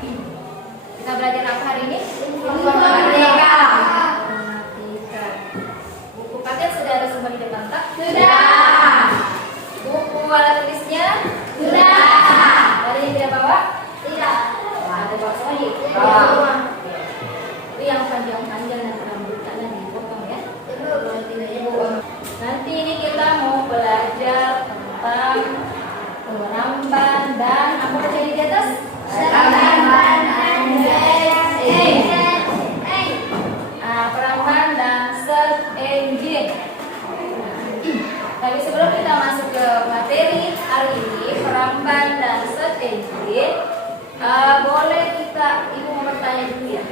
Kita belajar apa hari ini? Merdeka. Buku paket sudah ada semua di depan tak? Sudah. Buku alat tulisnya? Sudah. Ada yang tidak bawa? Tidak. Ada bawa semua di? Bawa. Itu yang panjang-panjang dan rambutnya dipotong ya. Nanti ini kita mau belajar tentang peramban dan apa terjadi di atas? Peramban dan Peramban dan search engine. Tapi sebelum kita masuk ke materi hari ini, peramban dan search engine, boleh ibu mau bertanya dulu ya.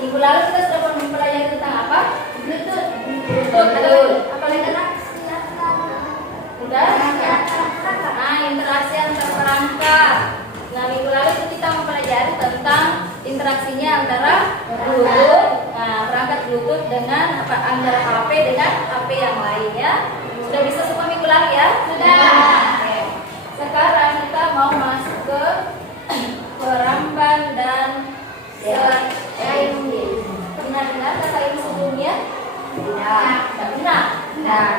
Minggu lalu kita sudah mempelajari tentang apa? Bluetooth. Apa lagi anak? Udah? Nah, interaksi antar perangkat. Nah, minggu lalu itu kita mempelajari tentang interaksinya antara Bluetooth, perangkat Bluetooth dengan antara HP dengan HP yang lain ya. Sudah bisa semua minggu lalu ya? Sudah. Oke. Sekarang kita mau masuk ke peramban dan search engine. Pernah dengar kata ini sebelumnya? Tidak pernah. Nah,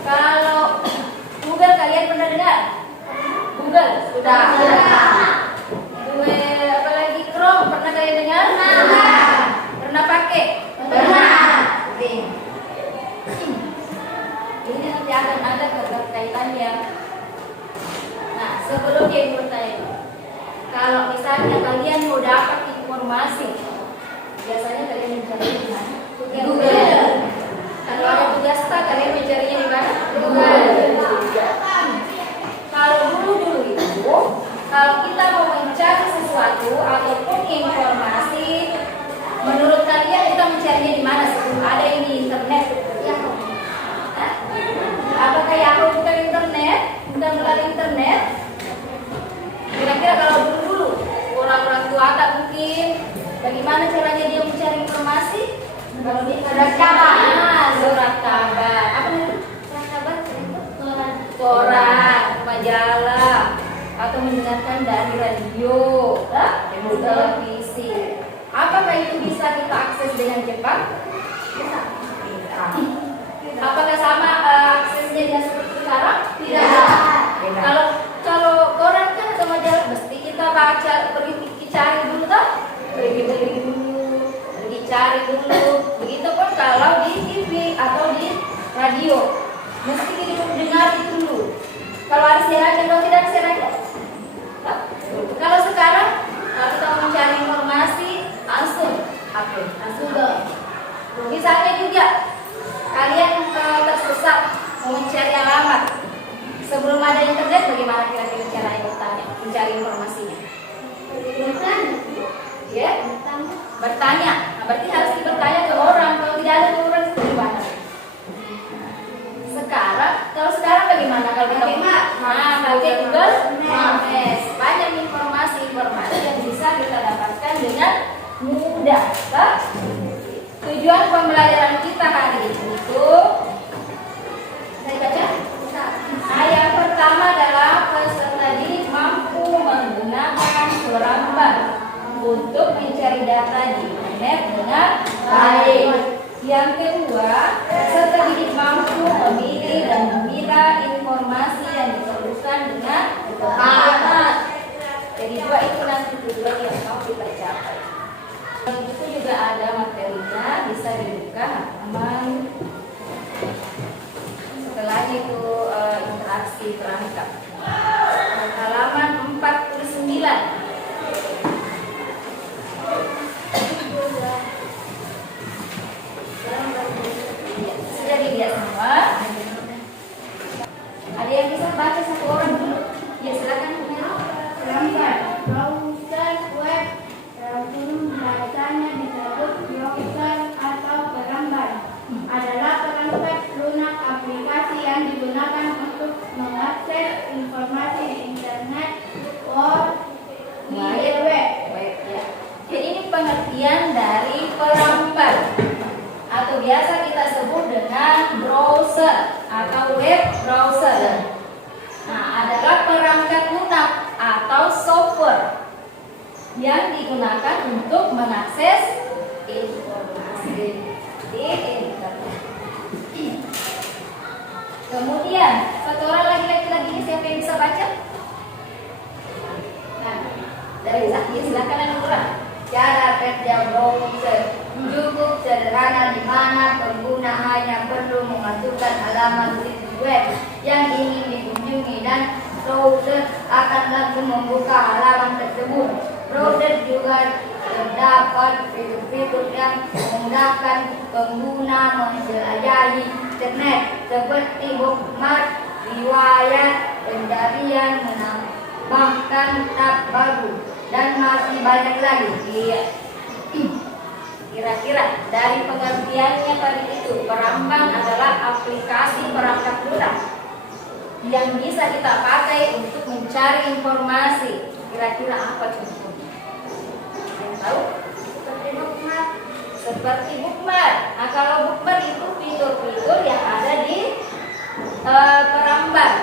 Kalau Google kalian pernah dengar? Google sudah. Apalagi Chrome pernah kalian dengar? Pernah pakai? Ini nanti akan ada keterkaitannya. Nah, sebelum dia bertanya, kalau misalnya kalian mau dapat informasi, biasanya kalian mencari di mana? Google. Kalau ada tugas tak, kalian mencarinya di mana? Google. Kalau dulu itu, kalau kita mau mencari sesuatu ataupun informasi, menurut kalian kita mencarinya di mana sebelum ada ini internet? Apakah Yahoo bukan internet? Bukan melalui internet? Kira-kira kalau dulu orang-orang tua tak mungkin, bagaimana caranya dia mencari informasi? Kalau di surat kabar, surat kabar. Apa namanya? Surat kabar itu koran, majalah, atau mendengarkan dari radio, televisi. Apakah itu bisa kita akses dengan cepat? Bisa. Apakah sama aksesnya dengan seperti sekarang? Tidak. Kalau koran kan atau majalah mesti kita baca, pergi cari dulu tak? Pergi dulu, pergi cari dulu. Begitupun kalau di TV atau di radio, mesti kita dengar itu dulu. Kalau ada siaran atau tidak siaran? Kalau sekarang kita mau mencari informasi langsung misalnya juga kalian tersesat mau mencari alamat sebelum ada internet, bagaimana kira-kira caranya bertanya, mencari informasinya? Bertanya. Nah, berarti harus bertanya ke orang. Kalau tidak ada ke orang itu gimana? Kalau sekarang bagaimana? Kalau kita pakai Google, banyak informasi yang bisa kita dapatkan dengan mudah. Tujuan pembelajaran kita hari ini itu, saya baca. Nah, yang pertama adalah peserta didik mampu menggunakan peramban untuk mencari data di internet dengan baik. Yang kedua, peserta didik mampu memilih dan memilah informasi yang diperlukan dengan tepat. Jadi dua itu nanti tujuan yang mau kita capai. Itu juga ada materinya, bisa dibuka halaman. Setelahnya itu interaksi perangkat. Halaman 49. Sudah dilihat semua? Ada yang bisa baca satu orang dulu? Ya silakan. Peramban, browser web, biasanya disebut browser atau peramban, adalah perangkat lunak aplikasi yang digunakan untuk mengakses informasi di internet di web. Ya. Jadi ini pengertian dari peramban atau biasa kita sebut dengan browser atau web browser. Nah, adalah perangkat lunak atau digunakan untuk mengakses informasi di internet. Kemudian, satu orang lagi ini siapa yang bisa baca? Nah, dari Zaki, silakan Nura. Cara kerja browser cukup sederhana di mana pengguna hanya perlu memasukkan halaman situs web yang ingin dikunjungi dan browser akan langsung membuka halaman tersebut. Browser juga terdapat fitur-fitur yang memudahkan pengguna menjelajahi internet seperti bookmark, riwayat, pencarian, menambahkan tab baru, dan masih banyak lagi. Kira-kira dari pengertiannya tadi itu, Perambang adalah aplikasi perangkat lunak yang bisa kita pakai untuk mencari informasi. Kira-kira apa contohnya? Yang tahu? Seperti bookmark. Nah, kalau bookmark itu fitur-fitur yang ada di Perambang.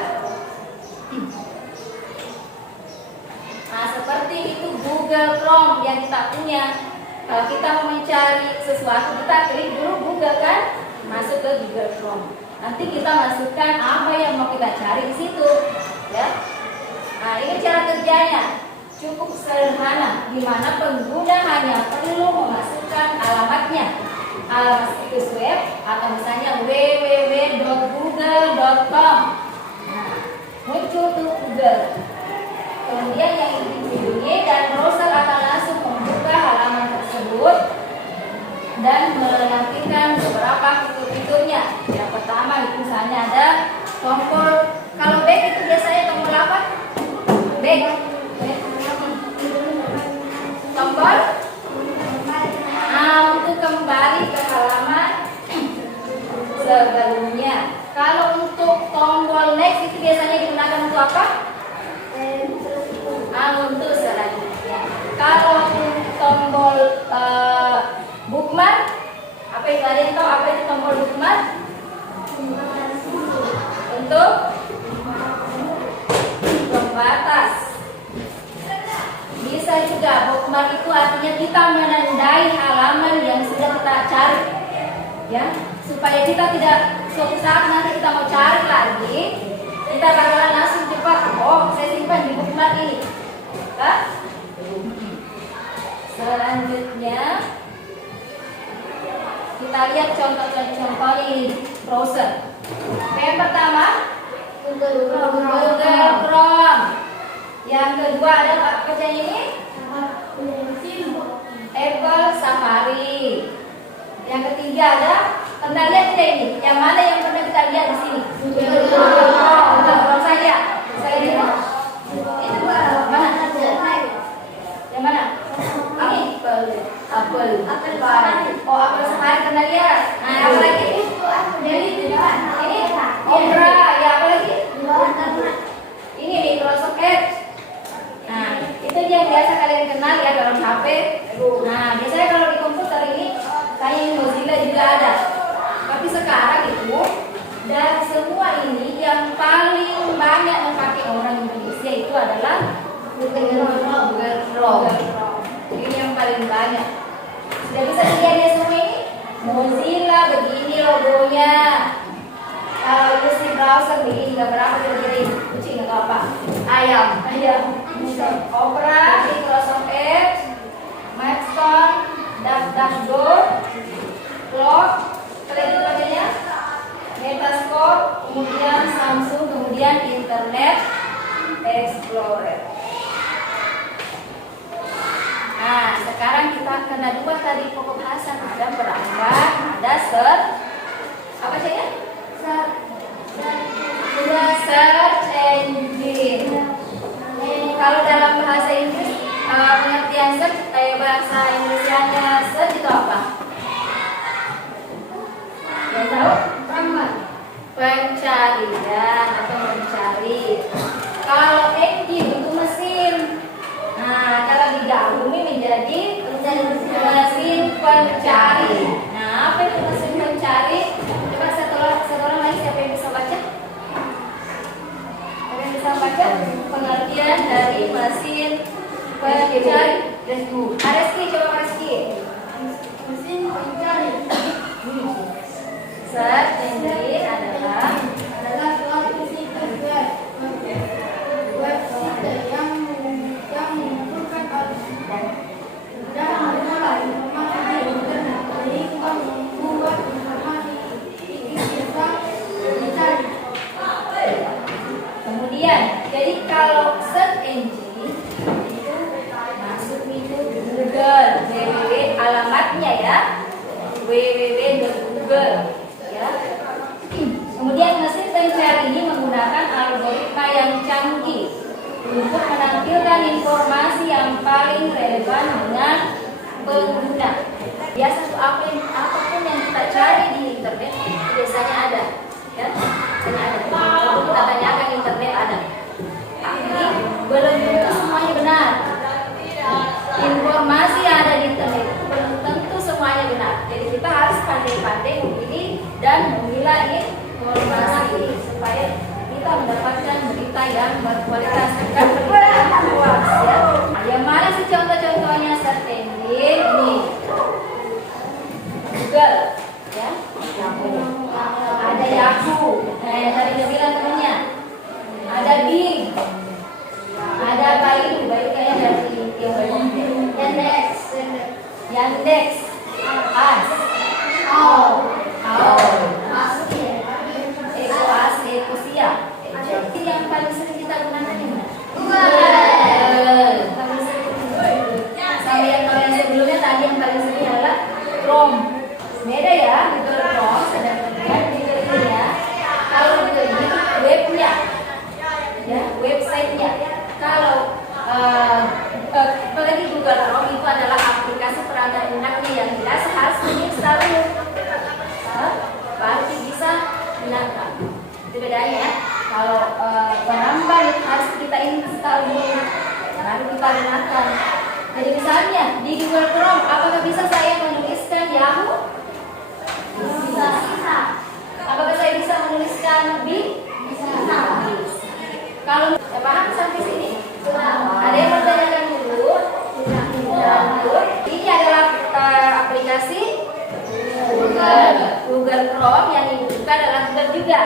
Nah, seperti itu Google Chrome yang kita punya. Kalau kita mau mencari sesuatu, kita klik dulu Google kan, masuk ke Google Chrome. Nanti kita masukkan apa yang mau kita cari di situ, ya. Nah, ini cara kerjanya. Cukup sederhana, di mana pengguna hanya perlu memasukkan alamatnya, alamat situs web atau misalnya www.google.com. Nah, muncul tuh Google. Kemudian yang dikunjungi dan browser akan langsung membuka halaman tersebut dan menampilkan beberapa fitur-fiturnya. Yang pertama itu misalnya ada tombol, kalau back itu biasanya tombol apa? Back. Tombol untuk kembali ke halaman sebelumnya. Kalau untuk tombol next itu biasanya digunakan untuk apa? Untuk selanjutnya. Kalau untuk tombol bookmark, apa itu, ada yang tahu apa itu tombol bookmark? Untuk pembatas. Bisa juga bookmark itu artinya kita menandai halaman yang sudah kita cari, ya, supaya kita tidak suatu saat nanti kita mau cari lagi, kita bakalan langsung cepat. Oh, saya simpan di bookmark ini. Selanjutnya kita lihat contoh-contoh di browser. Yang pertama Google Chrome. Yang kedua ada apa saja ini? Apple Safari. Yang ketiga ada, pernah lihat tidak ini? Yang mana yang pernah kita lihat di sini? Google Chrome saja. Saya lihat. Itu mana? Yang mana? Ini Apple. Oh, Apple Safari pernah lihat. Nah, apa lagi? Ini Opera. Ya, apa lagi? Ini Microsoft Edge. Nah, itu dia yang biasa kalian kenal ya dalam HP. Nah, biasanya kalau di komputer ini, kayak Mozilla juga ada. Tapi sekarang itu, dari semua ini yang paling banyak dipakai orang Indonesia itu adalah Google Chrome. Ini yang paling banyak. Sudah bisa dilihat ya semua ini? Mozilla begini logonya. Kalau itu si browser begini, gambar apa begini? Kucing atau apa? Ayam. Opera, Microsoft Edge, Maxton, DuckDuckGo, Clock, kalian pakainya, Metascope, kemudian Samsung, kemudian Internet Explorer. Nah, sekarang kita akan ada dua tadi pokok bahasan, ada perangkat, ada apa saja? Search engine. Kalau dalam bahasa Inggris, pengertian search, bahasa Indonesianya search itu apa? Yang tahu? Pencarian atau mencari. Kalau engine itu mesin. Nah, kalau digabungin menjadi mesin pencari. Nah, apa itu mesin pencari? Coba setelah lagi siapa yang bisa baca? Kalian bisa baca pengertian dari mesin pencari. Dan Reski, coba Reski. Mesin pencari Search engine adalah suatu situs website yang mengumpulkan dan mengolah informasi di internet sehingga membuat informasi bisa dicari. Kemudian, jadi kalau search engine itu masuk itu Google, www alamatnya ya, www.google ya. Kemudian mesin pencari ini menggunakan algoritma yang canggih untuk menampilkan informasi yang paling relevan dengan pengguna. Biasa apapun yang kita cari di internet biasanya ada, ya, biasanya ada. Kalau kita tanyakan internet ada, tapi belum tentu semuanya benar. Informasi yang ada di internet itu belum tentu semuanya benar. Jadi kita harus pandai-pandai memilih dan memilah informasi supaya kita mendapatkan berita yang berkualitas dan berita yang luas ya. Yang mana sih contoh-contohnya search engine ini? Google ya. Ada Yahoo. Tadi dia bilang temennya. Ada Bing. Ada Baidu kayaknya dari Yandex. Ekosia. Ini yang paling sering kita gunakan yang mana? Paling sering. Sama yang sebelumnya tadi yang paling sering adalah Chrome. Beda ya, Google Chrome sedangkan Google ini ya. Kalau Google ini webnya, ya websitenya. Kalau apalagi Google Chrome itu adalah aplikasi perangkat lunaknya yang jelas harus diinstal dulu. Baru bisa gunakan. Itu bedanya ya. Kalau penambah itu harus kita install dulu, baru kita gunakan. Jadi misalnya di Google Chrome, apakah bisa saya menuliskan Yahoo? Bisa. Apakah saya bisa menuliskan Bing? Bisa. Kalau paham sampai sini? Ada yang bertanyakan dulu? Ini adalah aplikasi Google Chrome yang dibuka adalah Google juga.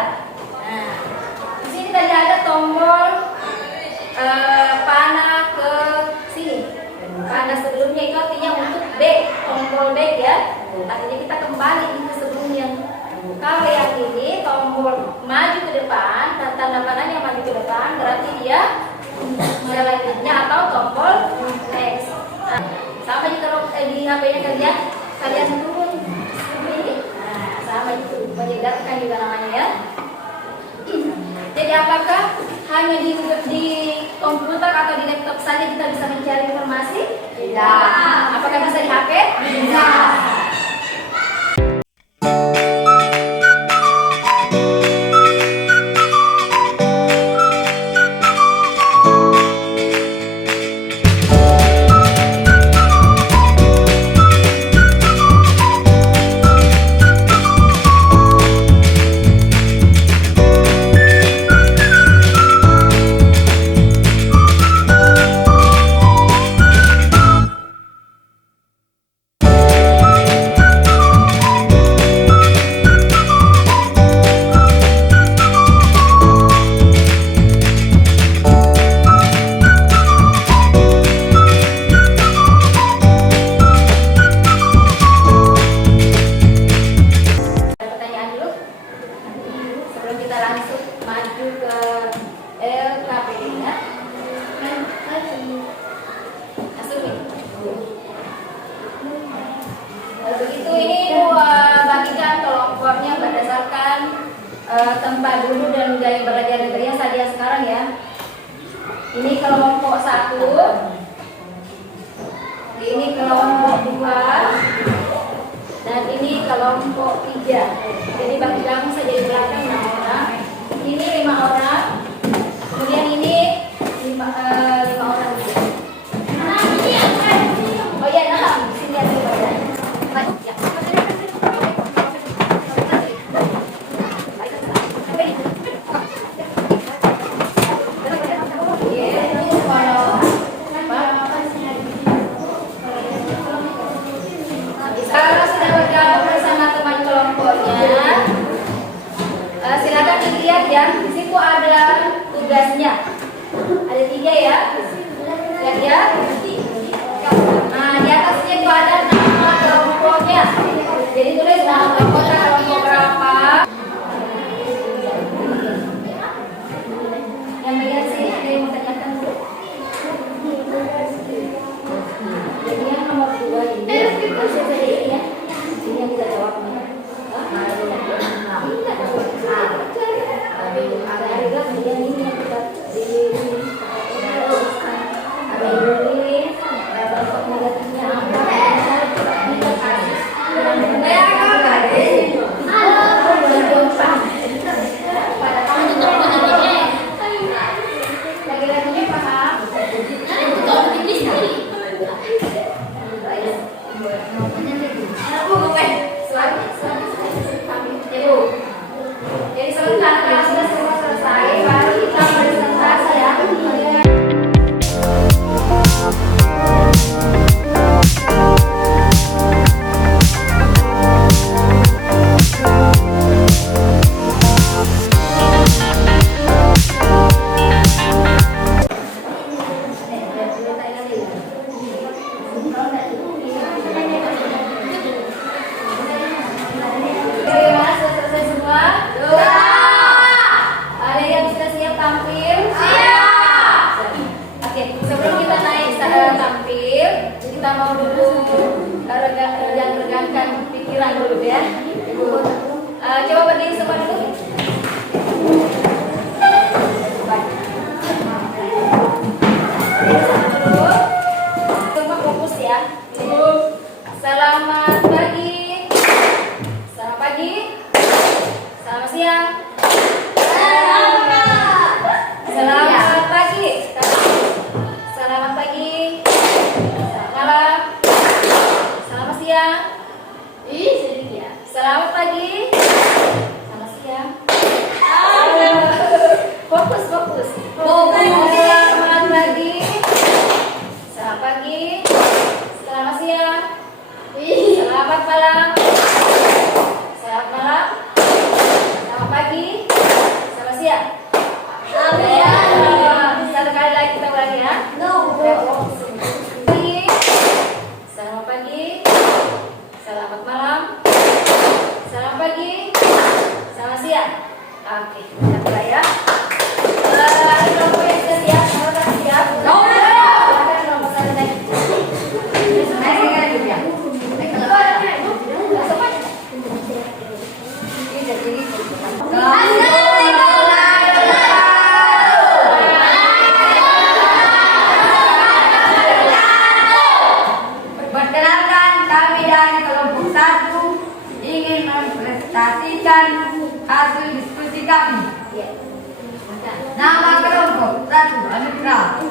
Nah, di sini tadi ada tombol panah ke sini. Panah sebelumnya itu artinya untuk back, tombol back ya. Artinya kita kembali ke sebelumnya. Kalau yang ini tombol maju ke depan, tanda panah yang maju ke depan berarti dia selanjutnya atau tombol next. Nah, sama juga di HP-nya kalian turun ini. Nah, sama itu menyedarkan juga namanya ya. Jadi apakah hanya di komputer atau di laptop saja kita bisa mencari informasi? Tidak. Apakah bisa di HP? Bisa. Begitu ini bagikan kelompoknya berdasarkan tempat duduk dan gaya belajar yang saja sekarang ya. Ini kelompok 1, ini kelompok 2, dan ini kelompok 3. Jadi bagi kamu saja di belakang 6 orang, ini 5 orang, kemudian ini 5 orang juga. Oh iya, nah, di sini ada 5 orang. Ya. ya. Nah, di atasnya itu ada nama kelompoknya. Jadi tulis nama kelompoknya kelompok berapa. Yang megang sini ada yang mau tanyakan dulu. Jadi yang nomor 2 ini bisa jadi ya. Ini yang kita jawab nih. Ada harga kemudian ini yang kita ada ini dampak negatifnya apa kita kasih pada kamu lagi-laginya paham jadi sementara sudah semua selesai, baru kita presentasi ya. Bagaimana, sudah selesai semua? Ada yang sudah siap tampil? Siap. Oke, sebelum kita naik tampil, kita mau dulu regangkan pikiran dulu ya. Ibu, coba berdiri semua dulu. Semua fokus ya. Selamat pagi. Selamat pagi. Selamat siang. Selamat pagi. Selamat pagi. Selamat malam. Selamat siang. Selamat pagi. Selamat siang. Fokus, fokus. Selamat pagi. Selamat pagi. Selamat siang. Selamat malam. Selamat malam. Selamat pagi. Selamat siang. Satu kali lagi kita ulangi ya. Pagi. Selamat pagi. Selamat malam. Selamat pagi. Selamat siang. Oke, kita mulai ya. Kelompok yang sudah siap, kalau sudah siap. Silakan kelompok satu naik. Perkenalkan, kami dari kelompok 1 ingin mempresentasikan hasil diskusi kami. Nama kelompok 1 Anugrah,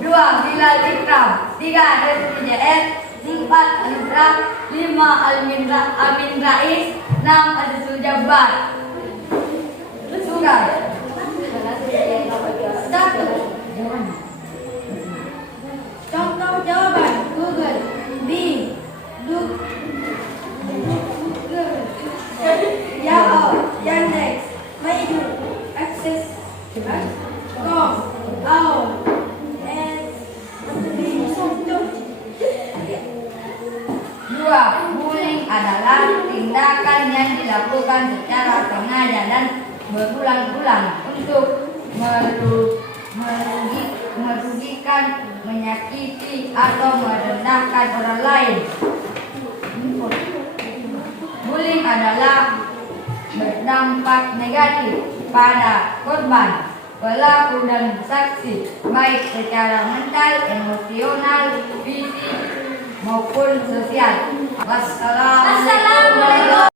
2 Bilal Ikram, 3 Reski JS, 4 Anugrah, 5 Amin Rais, 6 Azizul Jabbar. Surat 1. Contoh jawaban Google. B. Yahoo, Yandex, Baidu, Access, Com, AOL, Dua, bullying adalah tindakan yang dilakukan secara sengaja dan berulang-ulang untuk merugikan, menyakiti, atau merendahkan orang lain. Bullying adalah berdampak negatif pada korban, pelaku, dan saksi, baik secara mental, emosional, fisik, maupun sosial. Wassalamualaikum.